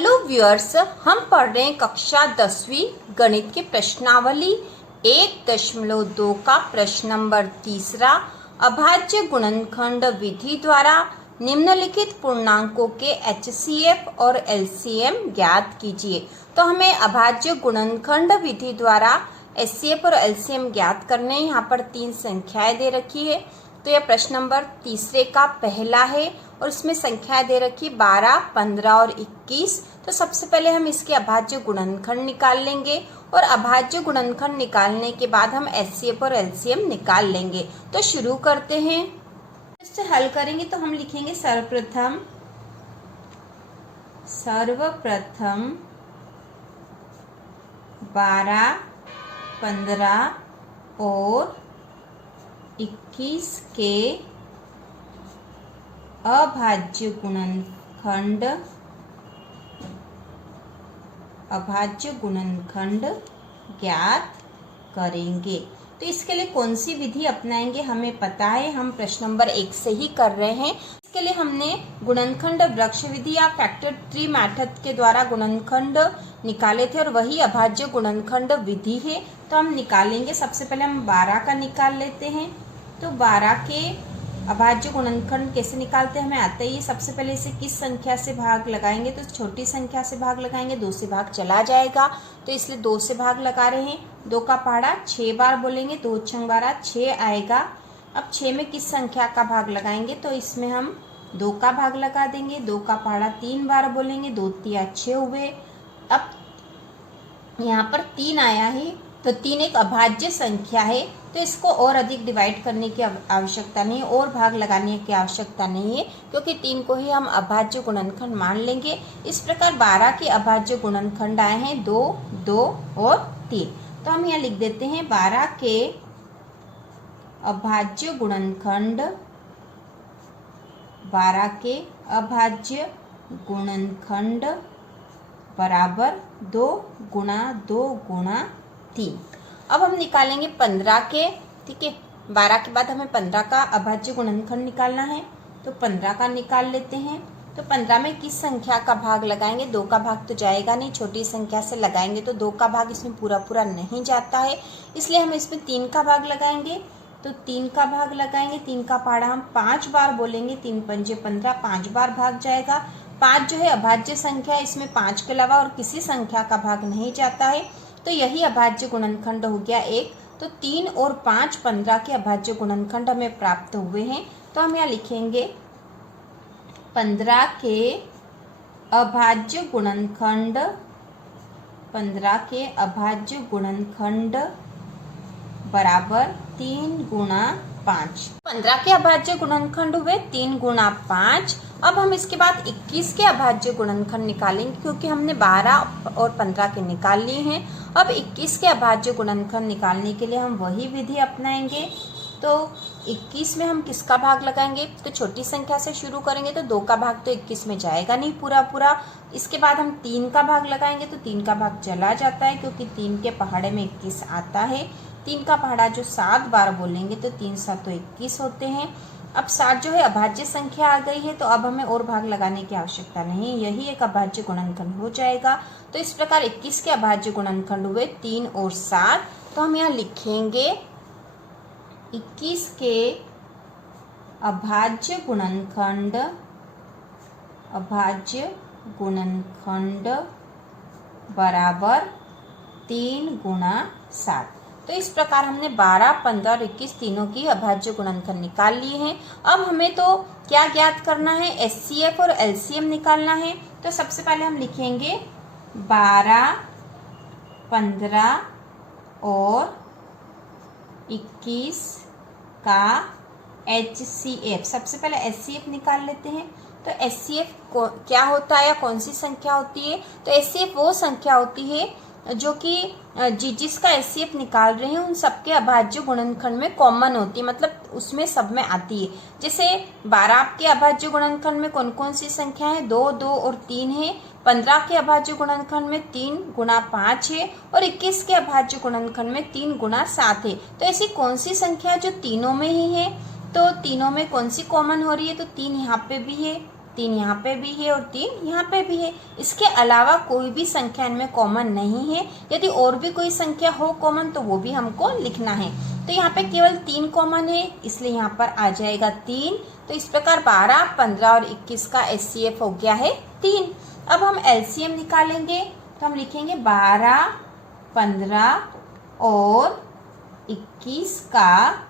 Hello viewers, हम पढ़ रहे हैं कक्षा 10वीं गणित की प्रश्नावली 1.2 का प्रश्न नंबर 3। अभाज्य गुणनखंड विधि द्वारा निम्नलिखित पूर्णांकों के HCF और LCM ज्ञात कीजिए। तो हमें अभाज्य गुणनखंड विधि द्वारा HCF और LCM ज्ञात करने। यहाँ पर 3 संख्याएं दे रखी है। तो यह प्रश्न नंबर 3 का पहला है और इसमें संख्याएं दे रखी 12, 15 और 21। तो सबसे पहले हम इसके अभाज्य गुणनखंड निकाल लेंगे और अभाज्य गुणनखंड निकालने के बाद हम HCF और LCM निकाल लेंगे। तो शुरू करते हैं। इससे हल करेंगे तो हम लिखेंगे सर्वप्रथम 12, 15 और 21 के अभाज्य गुणनखंड ज्ञात करेंगे। तो इसके लिए कौन सी विधि अपनाएंगे हमें पता है, हम प्रश्न नंबर 1 से ही कर रहे हैं। इसके लिए हमने गुणनखंड वृक्ष विधि या फैक्टर ट्री मेथड के द्वारा गुणनखंड निकाले थे और वही अभाज्य गुणनखंड विधि है। तो हम निकालेंगे। सबसे पहले हम 12 का निकाल लेते हैं। तो 12 के अभाज्य गुणनखंड कैसे निकालते हैं हमें आता ही है। सबसे पहले इसे किस संख्या से भाग लगाएंगे, तो छोटी संख्या से भाग लगाएंगे। 2 से भाग चला जाएगा तो इसलिए 2 से भाग लगा रहे हैं। 2 का पहाड़ा 6 बार बोलेंगे, 2 छंग 12 6 आएगा। अब 6 में किस संख्या का भाग लगाएंगे, तो इसमें हम 2 का भाग लगा देंगे। 2 का पहाड़ा 3 बार बोलेंगे, 2 तिया 6 हुए। अब यहाँ पर 3 आया है तो 3 एक अभाज्य संख्या है, तो इसको और अधिक डिवाइड करने की आवश्यकता नहीं, और भाग लगाने की आवश्यकता नहीं है, क्योंकि 3 को ही हम अभाज्य गुणनखंड मान लेंगे। इस प्रकार 12 के अभाज्य गुणनखंड आए हैं 2, 2 और 3। तो हम यहाँ लिख देते हैं 12 के अभाज्य गुणनखंड, 12 के अभाज्य गुणनखंड बराबर 2 गुणा 2 गुणा 3। अब हम निकालेंगे 15 के, ठीक है। 12 के बाद हमें 15 का अभाज्य गुणनखंड निकालना है, तो 15 का निकाल लेते हैं। तो 15 में किस संख्या का भाग लगाएंगे, 2 का भाग तो जाएगा नहीं, छोटी संख्या से लगाएंगे तो 2 का भाग इसमें पूरा पूरा नहीं जाता है, इसलिए हम इसमें 3 का भाग लगाएंगे। तो 3 का भाग लगाएंगे, 3 का पहाड़ा हम 5 बार बोलेंगे, 3 पंजे 15, 5 बार भाग जाएगा। 5 जो है अभाज्य संख्या है, इसमें 5 के अलावा और किसी संख्या का भाग नहीं जाता है, तो यही अभाज्य गुणनखंड हो गया 1। तो 3 और 5 15 के अभाज्य गुणनखंड हमें प्राप्त हुए हैं। तो हम यहाँ लिखेंगे 15 के अभाज्य गुणनखंड, 15 के अभाज्य गुणनखंड बराबर 3 गुणा 5। 15 के अभाज्य गुणनखंड हुए 3 गुणा 5। अब हम इसके बाद 21 के अभाज्य गुणनखंड निकालेंगे, क्योंकि हमने 12 और 15 के निकाल लिए हैं। अब 21 के अभाज्य गुणनखंड निकालने के लिए हम वही विधि अपनाएंगे। तो 21 में हम किसका भाग लगाएंगे, तो छोटी संख्या से शुरू करेंगे, तो 2 का भाग तो 21 में जाएगा नहीं पूरा पूरा। इसके बाद हम 3 का भाग लगाएंगे, तो 3 का भाग चला जाता है, क्योंकि 3 के पहाड़े में 21 आता है। 3 का पहाड़ा जो 7 बार बोलेंगे तो 3 7 तो 21 होते हैं। अब 7 जो है अभाज्य संख्या आ गई है, तो अब हमें और भाग लगाने की आवश्यकता नहीं, यही एक अभाज्य गुणनखंड हो जाएगा। तो इस प्रकार 21 के अभाज्य गुणनखंड हुए 3 और 7। तो हम यहाँ लिखेंगे 21 के अभाज्य गुणनखंड, अभाज्य गुणनखंड बराबर 3 गुणा 7। तो इस प्रकार हमने 12, 15 और 21 तीनों की अभाज्य गुणनखंड निकाल लिए हैं। अब हमें तो क्या ज्ञात करना है, HCF और LCM निकालना है। तो सबसे पहले हम लिखेंगे 12, 15 और 21 का HCF। सबसे पहले HCF निकाल लेते हैं। तो HCF क्या होता है या कौन सी संख्या होती है, तो HCF वो संख्या होती है जो कि जिसका HCF निकाल रहे हैं उन सबके अभाज्य गुणनखंड में कॉमन होती है, मतलब उसमें सब में आती है। जैसे 12 के अभाज्य गुणनखंड में कौन कौन सी संख्या है, 2, 2 और 3 है। 15 के अभाज्य गुणनखंड में 3 गुणा 5 है और 21 के अभाज्य गुणनखंड में 3 गुणा 7 है। तो ऐसी कौन सी संख्या जो तीनों में ही है, तो तीनों में कौन सी कॉमन हो रही है, तो 3 यहाँ पे भी है, 3 यहाँ पे भी है और 3 यहाँ पे भी है। इसके अलावा कोई भी संख्या इनमें कॉमन नहीं है। यदि और भी कोई संख्या हो कॉमन तो वो भी हमको लिखना है। तो यहाँ पे केवल 3 कॉमन है, इसलिए यहाँ पर आ जाएगा 3। तो इस प्रकार 12, 15 और 21 का HCF हो गया है 3। अब हम LCM निकालेंगे, तो हम लिखेंगे 12, 15 और 21 का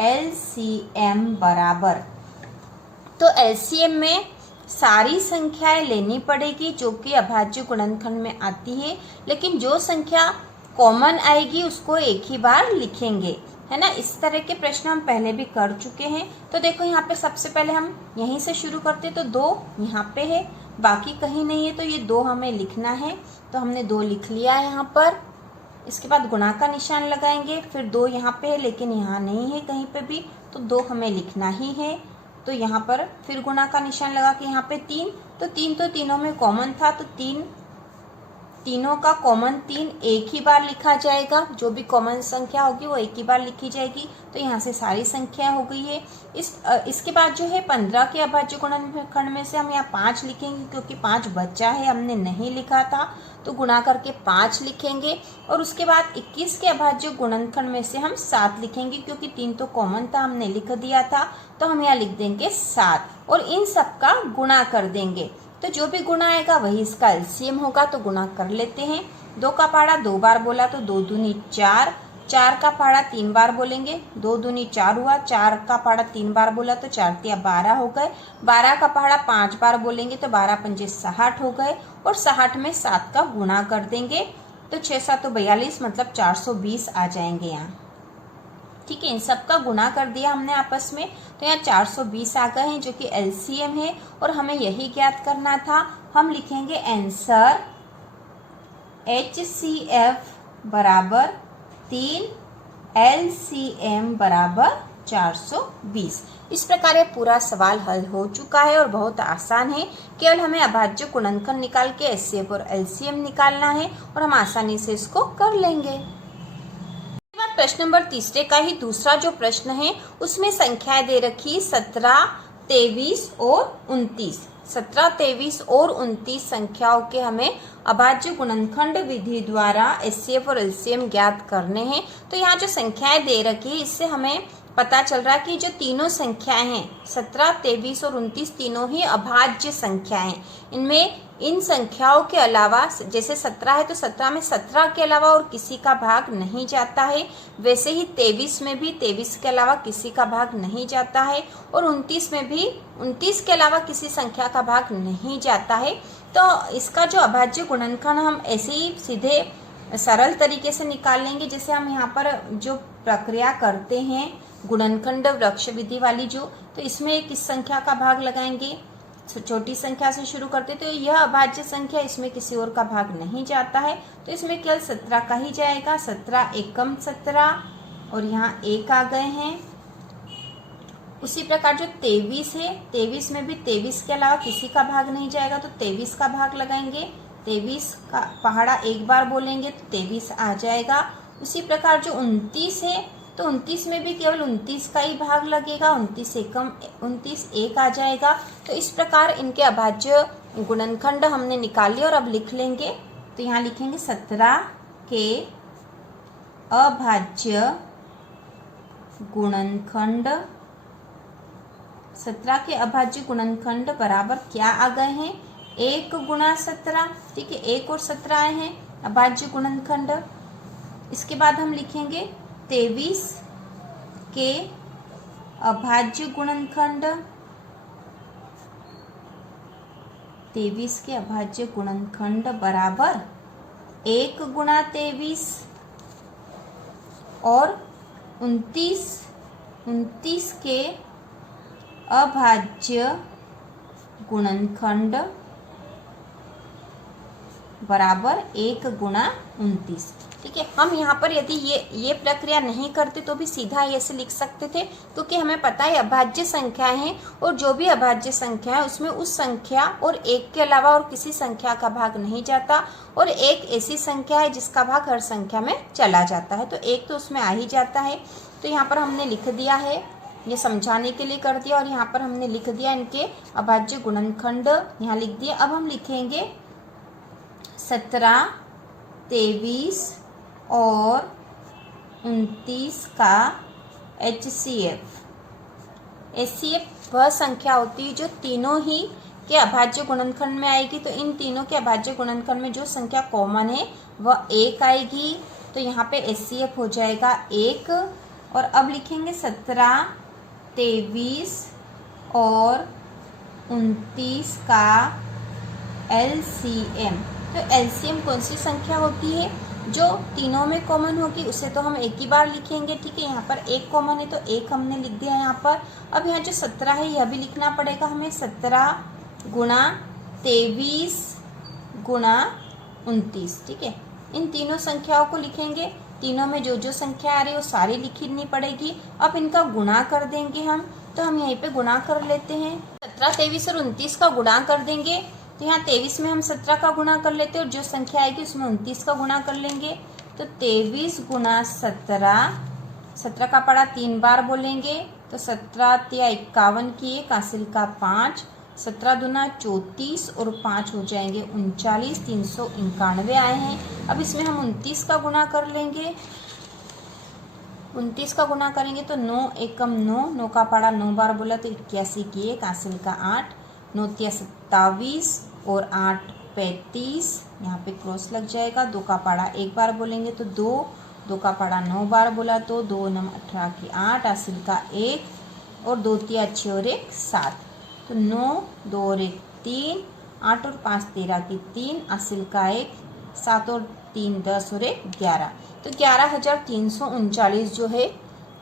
LCM बराबर। तो LCM में सारी संख्याएं लेनी पड़ेगी जो कि अभाज्य गुणनखंड में आती है, लेकिन जो संख्या कॉमन आएगी उसको एक ही बार लिखेंगे, है ना। इस तरह के प्रश्न हम पहले भी कर चुके हैं। तो देखो यहाँ पे सबसे पहले हम यहीं से शुरू करते, तो 2 यहाँ पे है, बाकी कहीं नहीं है, तो ये 2 हमें लिखना है। तो हमने 2 लिख लिया है यहाँ पर। इसके बाद गुणा का निशान लगाएंगे, फिर 2 यहाँ पे है लेकिन यहाँ नहीं है कहीं पे भी, तो 2 हमें लिखना ही है। तो यहाँ पर फिर गुणा का निशान लगा के यहाँ पे 3, तो 3 तो तीनों में कॉमन था, तो तीनों का कॉमन 3 एक ही बार लिखा जाएगा। जो भी कॉमन संख्या होगी वो एक ही बार लिखी जाएगी। तो यहाँ से सारी संख्या हो गई है। इसके बाद जो है 15 के अभाज्य गुणनखंड में से हम यहाँ 5 लिखेंगे, क्योंकि 5 बचा है, हमने नहीं लिखा था, तो गुणा करके 5 लिखेंगे। और उसके बाद 21 के अभाज्य गुणनखंड में से हम 7 लिखेंगे, क्योंकि 3 तो कॉमन था, हमने लिख दिया था, तो हम यहाँ लिख देंगे 7 और इन सब का गुणा कर देंगे। तो जो भी गुणा आएगा वही इसका LCM होगा। तो गुणा कर लेते हैं। 2 का पहाड़ा 2 बार बोला तो 2 दूनी 4, 4 का पहाड़ा 3 बार बोलेंगे, 2 दूनी 4 हुआ, 4 का पहाड़ा 3 बार बोला तो 4 तिया 12 हो गए, 12 का पहाड़ा 5 बार बोलेंगे तो 12 पंजे 60 हो गए, और 60 में 7 का गुणा कर देंगे तो 6 7 42, मतलब 420 आ जाएंगे यहाँ। ठीक है, इन सब का गुणा कर दिया हमने आपस में, तो यहाँ 420 आ गए हैं जो कि LCM है, और हमें यही ज्ञात करना था। हम लिखेंगे आंसर HCF बराबर 3, LCM बराबर 420। इस प्रकार ये पूरा सवाल हल हो चुका है और बहुत आसान है। केवल हमें अभाज्य गुणनखंड निकाल के HCF और LCM निकालना है और हम आसानी से इसको कर लेंगे। प्रश्न नंबर 3 का ही दूसरा जो प्रश्न है उसमें संख्याएं दे रखी 17, 23 और 29। 17, 23 और 29 संख्याओं के हमें अभाज्य गुणनखंड विधि द्वारा HCF और LCM ज्ञात करने हैं। तो यहाँ जो संख्याएं दे रखी है इससे हमें पता चल रहा है कि जो तीनों संख्याएं हैं 17, 23 और 29 तीनों ही अभाज्य संख्याएं हैं। इनमें इन संख्याओं के अलावा, जैसे 17 है तो 17 में 17 के अलावा और किसी का भाग नहीं जाता है, वैसे ही 23 में भी 23 के अलावा किसी का भाग नहीं जाता है, और 29 में भी 29 के अलावा किसी संख्या का भाग नहीं जाता है। तो इसका जो अभाज्य गुणनखंड हम ऐसे ही सीधे सरल तरीके से निकाल लेंगे। जैसे हम यहाँ पर जो प्रक्रिया करते हैं गुणनखंड वृक्ष विधि वाली जो, तो इसमें किस संख्या का भाग लगाएंगे, छोटी संख्या से शुरू करते, तो यह अभाज्य संख्या, इसमें किसी और का भाग नहीं जाता है, तो इसमें केवल 17 का ही जाएगा। 17 एकम 17 और यहाँ 1 आ गए हैं। उसी प्रकार जो 23 है, 23 में भी 23 के अलावा किसी का भाग नहीं जाएगा, तो 23 का भाग लगाएंगे। 23 का पहाड़ा 1 बार बोलेंगे तो 23 आ जाएगा। उसी प्रकार जो 29 है, तो 29 में भी केवल 29 का ही भाग लगेगा, 29 एकम 29 1 आ जाएगा। तो इस प्रकार इनके अभाज्य गुणनखंड हमने निकाल लिया और अब लिख लेंगे। तो यहाँ लिखेंगे 17 के अभाज्य गुणनखंड, 17 के अभाज्य गुणनखंड बराबर क्या आ गए हैं, 1 गुणा 17। ठीक है, 1 और 17 आए हैं अभाज्य गुणनखंड। इसके बाद हम लिखेंगे 23 के अभाज्य गुणनखंड, 23 के अभाज्य गुणनखंड बराबर 1 गुणा 23, और 29 के अभाज्य गुणनखंड बराबर 1 गुणा 29। ठीक है, हम यहाँ पर यदि ये प्रक्रिया नहीं करते तो भी सीधा ऐसे लिख सकते थे, क्योंकि हमें पता है अभाज्य संख्या है, और जो भी अभाज्य संख्या है उसमें उस संख्या और 1 के अलावा और किसी संख्या का भाग नहीं जाता, और 1 ऐसी संख्या है जिसका भाग हर संख्या में चला जाता है, तो 1 तो उसमें आ ही जाता है। तो यहाँ पर हमने लिख दिया है ये समझाने के लिए कर दिया और यहाँ पर हमने लिख दिया इनके अभाज्य गुणनखंड, यहाँ लिख दिया। अब हम लिखेंगे 17, 23 और 29 का HCF। HCF वह संख्या होती है जो तीनों ही के अभाज्य गुणनखंड में आएगी। तो इन तीनों के अभाज्य गुणनखंड में जो संख्या कॉमन है वह 1 आएगी, तो यहाँ पे HCF हो जाएगा 1। और अब लिखेंगे 17, 23 और 29 का LCM। तो LCM कौन सी संख्या होती है? जो तीनों में कॉमन होगी उसे तो हम एक ही बार लिखेंगे, ठीक है। यहाँ पर 1 कॉमन है तो 1 हमने लिख दिया यहाँ पर। अब यहाँ जो 17 है यह भी लिखना पड़ेगा हमें, 17 गुणा 23 गुणा 29, ठीक है। इन तीनों संख्याओं को लिखेंगे, तीनों में जो जो संख्या आ रही है वो सारी लिखनी पड़ेगी। अब इनका गुणा कर देंगे हम, तो हम यहीं पे गुणा कर लेते हैं। 17, 23 और 29 का गुणा कर देंगे, तो यहाँ 23 में हम 17 का गुणा कर लेते हैं और जो संख्या आएगी उसमें 29 का गुणा कर लेंगे। तो 23 गुणा 17, 17 का पड़ा 3 बार बोलेंगे, तो 17 तिया 51 की 1 हासिल का 5, 17 दूना 34 और 5 हो जाएंगे 39, 391 आए हैं। अब इसमें हम 29 का गुणा कर लेंगे, 29 का गुणा करेंगे तो 9 एकम 9, 9 का पड़ा 9 बार बोला तो 81 की 1 हासिल का 8, 9 तिया 27 और 8 35, यहाँ पे क्रॉस लग जाएगा। 2 का पड़ा 1 बार बोलेंगे तो 2, 2 का पड़ा 9 बार बोला तो 2 9 18 की 8 हासिल का 1 और 2 तिया 6 और 1 7, तो 9 2 और 1 3, 8 और 5 13 की 3 हासिल का 1, 7 और 3 10 और 1 11, तो 11,339 जो है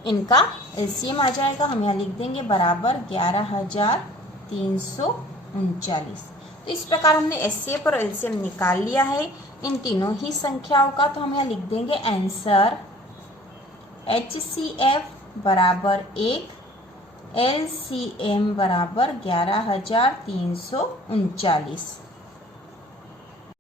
इनका LCM आ जाएगा। हम यहाँ लिख देंगे बराबर 11,339। तो इस प्रकार हमने HCF और LCM निकाल लिया है इन तीनों ही संख्याओं का। तो हम यहाँ लिख देंगे आंसर HCF बराबर 1, LCM बराबर 11,339।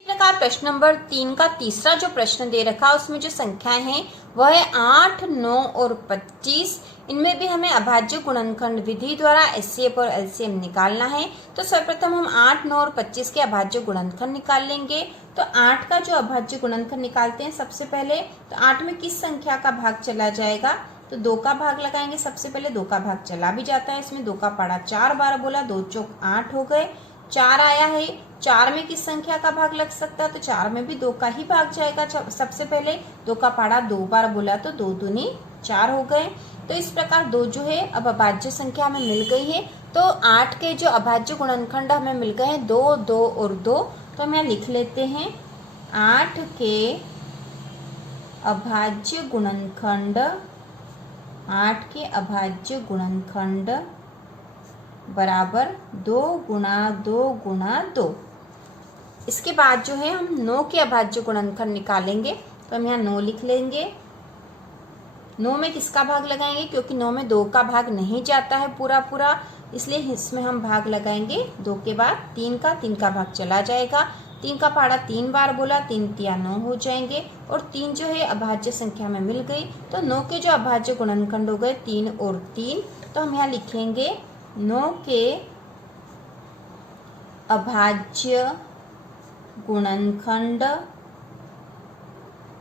इस प्रकार प्रश्न नंबर 3 का तीसरा जो प्रश्न दे रखा उसमें जो संख्याएं हैं वह है 8, 9 और 25। इनमें भी हमें अभाज्य गुणनखंड विधि द्वारा HCF और LCM निकालना है। तो सर्वप्रथम हम 8, 9 और 25 के अभाज्य गुणनखंड निकाल लेंगे। तो 8 का जो अभाज्य गुणनखंड निकालते हैं सबसे पहले, तो 8 में किस संख्या का भाग चला जाएगा? तो 2 का भाग लगाएंगे। सबसे पहले 2 का भाग चला भी जाता है, इसमें 2 का पड़ा 4 बार बोला, 2 चौक 8 हो गए, 4 आया है। 4 में किस संख्या का भाग लग सकता है? तो 4 में भी 2 का ही भाग जाएगा। सबसे पहले 2 का पड़ा 2 बार बोला तो 2 दूनी 4 हो गए। तो इस प्रकार 2 जो है अब अभाज्य संख्या हमें मिल गई है। तो 8 के जो अभाज्य गुणनखंड हमें मिल गए हैं 2, 2 और 2। तो हम यहाँ लिख लेते हैं 8 के अभाज्य गुणनखंड, 8 के अभाज्य गुणनखंड बराबर 2 गुणा 2 गुणा 2। इसके बाद जो है हम 9 के अभाज्य गुणनखंड निकालेंगे। तो हम यहाँ 9 लिख लेंगे। 9 में किसका भाग लगाएंगे? क्योंकि 9 में 2 का भाग नहीं जाता है पूरा, इसलिए इसमें हम भाग लगाएंगे 2 के बाद 3 का भाग चला जाएगा। 3 का पहाड़ा 3 बार बोला, 3 तिया 9 हो जाएंगे और 3 जो है अभाज्य संख्या में मिल गई। तो 9 के जो अभाज्य गुणनखंड हो गए 3 और 3। तो हम यहाँ लिखेंगे 9 के अभाज्य गुणनखंड,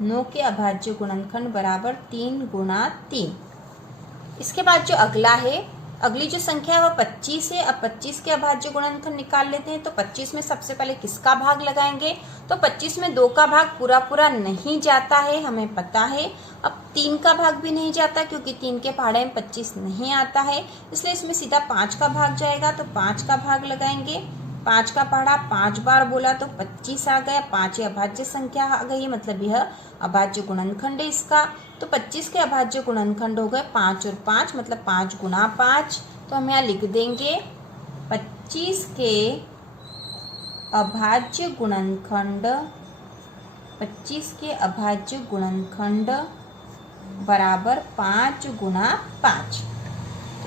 9 के अभाज्य गुणनखंड बराबर 3 गुणा 3। इसके बाद जो अगला है, अगली जो संख्या है वह 25 है। अब 25 के अभाज्य गुणनखंड निकाल लेते हैं। तो 25 में सबसे पहले किसका भाग लगाएंगे? तो 25 में 2 का भाग पूरा नहीं जाता है, हमें पता है। अब 3 का भाग भी नहीं जाता क्योंकि 3 के पहाड़े में 25 नहीं आता है, इसलिए इसमें सीधा 5 का भाग जाएगा। तो 5 का भाग लगाएंगे। 5 का पहाड़ा 5 बार बोला तो 25 आ गया। 5 अभाज्य संख्या आ गई, मतलब यह अभाज्य गुणनखंड है इसका। तो 25 के अभाज्य गुणनखंड हो गए 5 और 5, मतलब 5 गुणा 5। तो हम यहाँ लिख देंगे 25 के अभाज्य गुणनखंड, 25 के अभाज्य गुणनखंड बराबर 5 गुणा 5।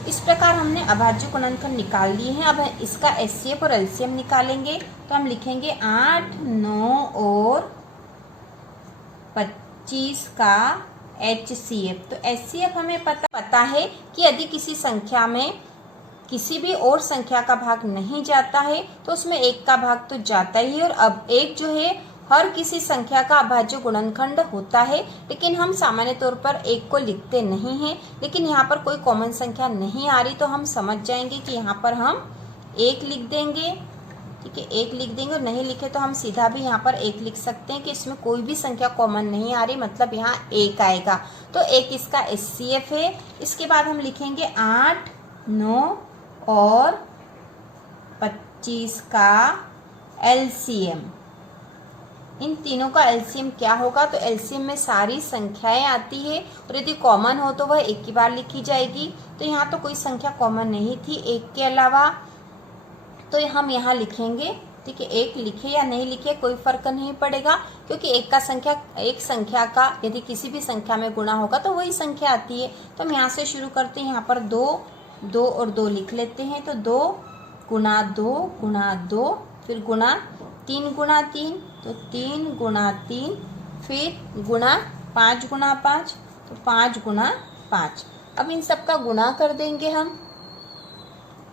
इस प्रकार हमने अभाज्य गुणनखंड निकाल लिए हैं। अब इसका HCF और LCM निकालेंगे। तो हम लिखेंगे 8, 9 और 25 का HCF। तो HCF हमें पता है कि यदि किसी संख्या में किसी भी और संख्या का भाग नहीं जाता है तो उसमें एक का भाग तो जाता ही है, और अब एक जो है हर किसी संख्या का अभाज्य गुणनखंड होता है। लेकिन हम सामान्य तौर पर एक को लिखते नहीं हैं, लेकिन यहाँ पर कोई कॉमन संख्या नहीं आ रही तो हम समझ जाएंगे कि यहाँ पर हम एक लिख देंगे। ठीक है, एक लिख देंगे, और नहीं लिखे तो हम सीधा भी यहाँ पर एक लिख सकते हैं कि इसमें कोई भी संख्या कॉमन नहीं आ रही, मतलब यहाँ एक आएगा। तो एक इसका HCF है। इसके बाद हम लिखेंगे 8, 9 और 25 का LCM। इन तीनों का LCM क्या होगा? तो LCM में सारी संख्याएं आती है, और यदि कॉमन हो तो वह एक ही बार लिखी जाएगी। तो यहाँ तो कोई संख्या कॉमन नहीं थी एक के अलावा, तो हम यहाँ लिखेंगे। ठीक है, एक लिखे या नहीं लिखे कोई फर्क नहीं पड़ेगा, क्योंकि एक संख्या का यदि किसी भी संख्या में गुणा होगा तो वही संख्या आती है। तो हम यहाँ से शुरू करते हैं। यहाँ पर 2 और 2 लिख लेते हैं। तो 2 गुणा 2 गुणा 2, फिर गुणा 3 गुणा 3, तो 3 गुणा 3, फिर गुणा 5 गुणा 5, तो 5 गुणा 5। अब इन सब का गुणा कर देंगे हम,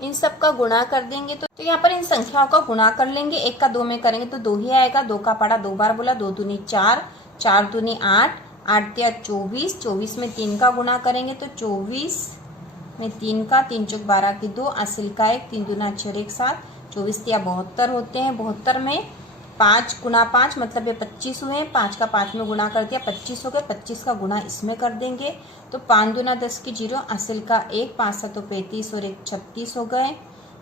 इन सब का गुणा कर देंगे। तो यहाँ पर इन संख्याओं का गुणा कर लेंगे। 1 का 2 में करेंगे तो 2 ही आएगा। 2 का पढ़ा 2 बार बोला, 2 दूनी 4, 4 दूनी 8, 8 तिया 24, 24 में 3 का गुणा करेंगे तो 24 में 3 का, 3 चौक 12 की 2, असिल का 1, 3 दूना 6 1 7, 24 तिया 72 होते हैं। 72 में 5 गुणा 5 मतलब ये 25 हुए हैं। 5 का 5 में गुणा कर दिया, 25 हो गए। 25 का गुणा इसमें कर देंगे तो 5 दूना 10 की 0, असिल का 1, 5 7 35 और 1 36 हो गए।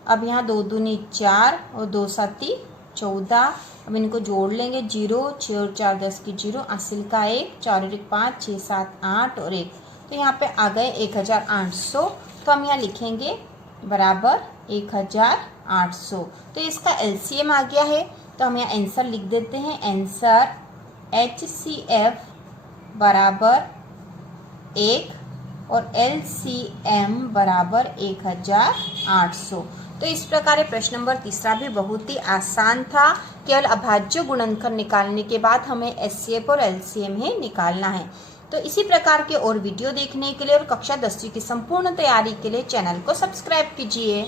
अब यहाँ 2 दूनी 4 और 2 7 14। अब इनको जोड़ लेंगे, 0 6 और 4 10 की 0, असिल का 1, 4 और 1 5, 6 7 8 और 1। तो यहाँ पे आ गए 1800। तो हम यहाँ लिखेंगे बराबर 1800। तो इसका LCM आ गया है। तो हम यहाँ आंसर लिख देते हैं। आंसर HCF बराबर 1 और LCM बराबर 1800। तो इस प्रकार प्रश्न नंबर 3 भी बहुत ही आसान था। केवल अभाज्य गुणनखंड निकालने के बाद हमें HCF और LCM ही निकालना है। तो इसी प्रकार के और वीडियो देखने के लिए और कक्षा 10वीं की संपूर्ण तैयारी के लिए चैनल को सब्सक्राइब कीजिए।